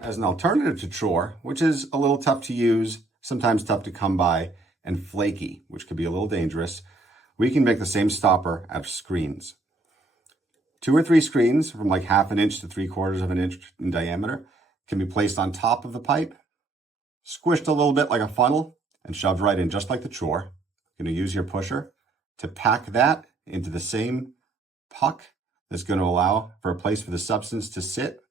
As an alternative to chore, which is a little tough to use, sometimes tough to come by, and flaky, which could be a little dangerous, we can make the same stopper out of screens. 2 or 3 screens from like 1/2 inch to 3/4 of an inch in diameter can be placed on top of the pipe, squished a little bit like a funnel, and shoved right in just like the chore. You're going to use your pusher to pack that into the same puck that's going to allow for a place for the substance to sit,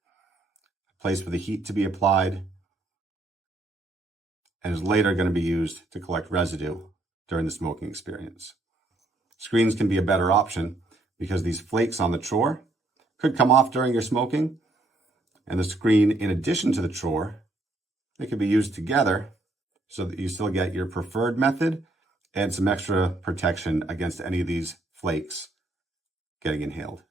a place for the heat to be applied, and is later going to be used to collect residue during the smoking experience. Screens can be a better option because these flakes on the chore could come off during your smoking, and the screen, in addition to the chore, they could be used together so that you still get your preferred method and some extra protection against any of these flakes getting inhaled.